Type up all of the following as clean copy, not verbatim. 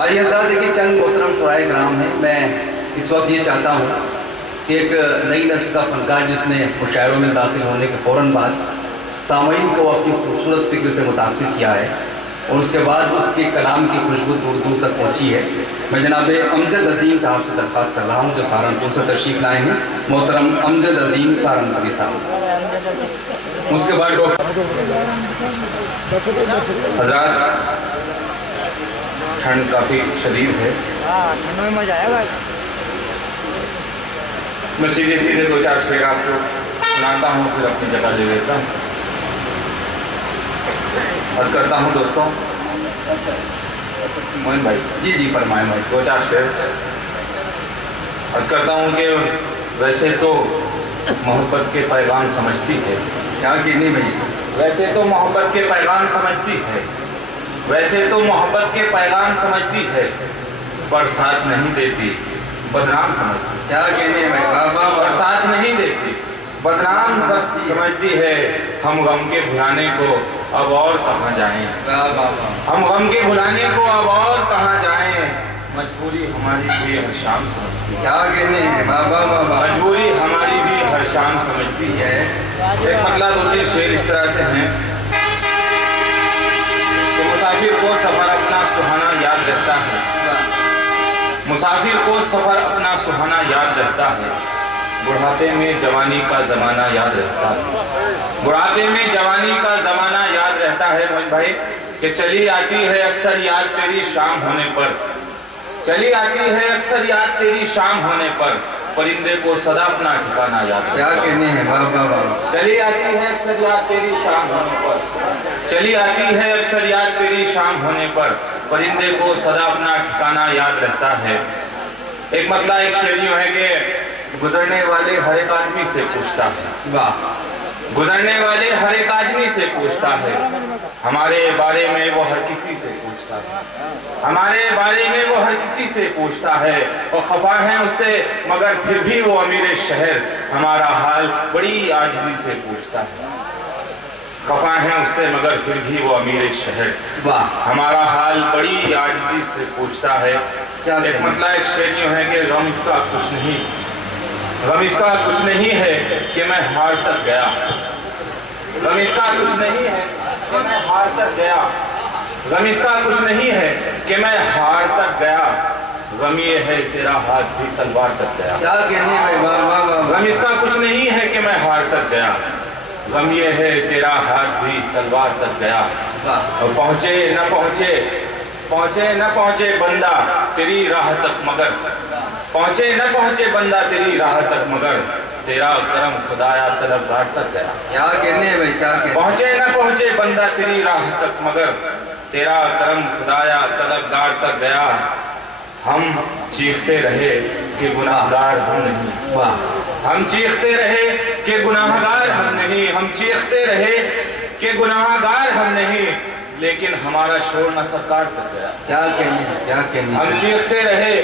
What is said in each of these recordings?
भाई हज़रात देखिए, चंद मोहतरम शुराए कराम हैं। मैं इस वक्त ये चाहता हूँ कि एक नई नस्ल का फनकार जिसने मुशायरों में दाखिल होने के फ़ौरन बाद सामईन को अपनी खूबसूरत फिक्र से मुतासिर किया है और उसके बाद उसके कलाम की खुशबू दूर दूर तक पहुँची है, मैं जनाब अमजद अजीम साहब से दरख्वास्त कर रहा हूँ जो सहारनपुर से तशरीफ़ लाए हैं। मोहतरम अमजद अजीम सहारनपुरी साहब। उसके बाद डॉक्टर हज़रात, ठंड काफ़ी शदीद है, ठंड में मजा आएगा। मैं सीधे सीधे दो चार शेर आपको सुनाता हूँ, फिर अपनी जगह ले लेता हूँ। अर्ज़ करता हूँ दोस्तों, मोहन भाई जी जी फरमाएं भाई, दो चार शेर अर्ज़ करता हूँ कि वैसे तो मोहब्बत के पैगाम समझती है, क्या कि नहीं भाई, वैसे तो मोहब्बत के पैगाम समझती है, वैसे तो मोहब्बत के पैगाम समझती है, पर साथ नहीं देती बदनाम समझती, क्या कहने में बाबा, पर साथ नहीं देती बदनाम समझती है। हम गम के भुलाने को अब और कहाँ जाएं, हम गम के भुलाने को अब और कहाँ जाएं, मजबूरी हमारी भी हर शाम समझती है, क्या कहने हैं बाबा, मजबूरी हमारी भी हर शाम समझती है। एक मतलब दो तीन शेर इस तरह से हैं कि मुसाफिर को सफर अपना सुहाना याद रहता है, मुसाफिर को सफर अपना सुहाना याद रहता है, बुढ़ापे में जवानी का जमाना याद रहता है, बुढ़ापे में जवानी का जमाना याद रहता है। मोहन भाई कि चली आती है अक्सर याद तेरी शाम होने पर, चली आती है अक्सर याद तेरी शाम होने पर, परिंदे को सदा अपना ठिकाना याद, क्या कहने हैं बाबा, चली आती है अक्सर याद तेरी शाम होने पर, चली आती है अक्सर याद तेरी शाम होने पर, परिंदे को सदा अपना ठिकाना याद रहता है। एक मतलब एक शेर यूं है कि गुजरने वाले हर एक आदमी से पूछता है, वाह, गुजरने वाले हर एक आदमी से पूछता है, हमारे बारे में वो हर किसी से पूछता है, हमारे बारे में वो हर किसी से पूछता है, और खफा है उससे मगर फिर भी वो अमीर शहर हमारा हाल बड़ी आजिज़ी से पूछता है, खफा है उससे मगर फिर भी वो अमीर शहर, वाह, हमारा हाल बड़ी आजिज़ी से पूछता है। क्या एक मतलब एक शेर यूं है कि गम इसका कुछ नहीं, गम इसका कुछ नहीं है कि मैं हार तक गया, गम इसका कुछ नहीं है कि मैं हार तक गया, गम इसका कुछ नहीं है कि मैं हार तक गया, गम ये है तेरा हाथ भी तलवार तक गया, क्या कहने में, गम इसका कुछ नहीं है कि मैं हार तक गया, गम ये है तेरा हाथ भी तलवार तक गया, और पहुंचे न पहुंचे, पहुंचे न पहुंचे बंदा तेरी राह तक मगर, पहुंचे न पहुंचे बंदा तेरी राह तक मगर, तेरा करम खुदाया तलबगार तक गया, क्या कहने भाई, क्या कहने, पहुंचे न पहुंचे बंदा तेरी राह तक मगर, तेरा करम खुदाया तलबगार तक गया। हम चीखते रहे कि गुनाहगार हम नहीं, वाह, हम चीखते रहे कि गुनाहगार हम नहीं, हम चीखते रहे कि गुनाहगार हम नहीं, लेकिन हमारा शोर न सरकार तक गया, क्या कहने, क्या कहने, हम चीखते रहे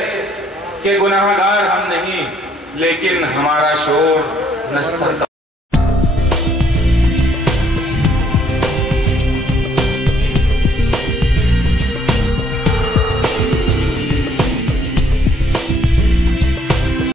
कि गुनाहगार हम नहीं, लेकिन हमारा शोर न सरकार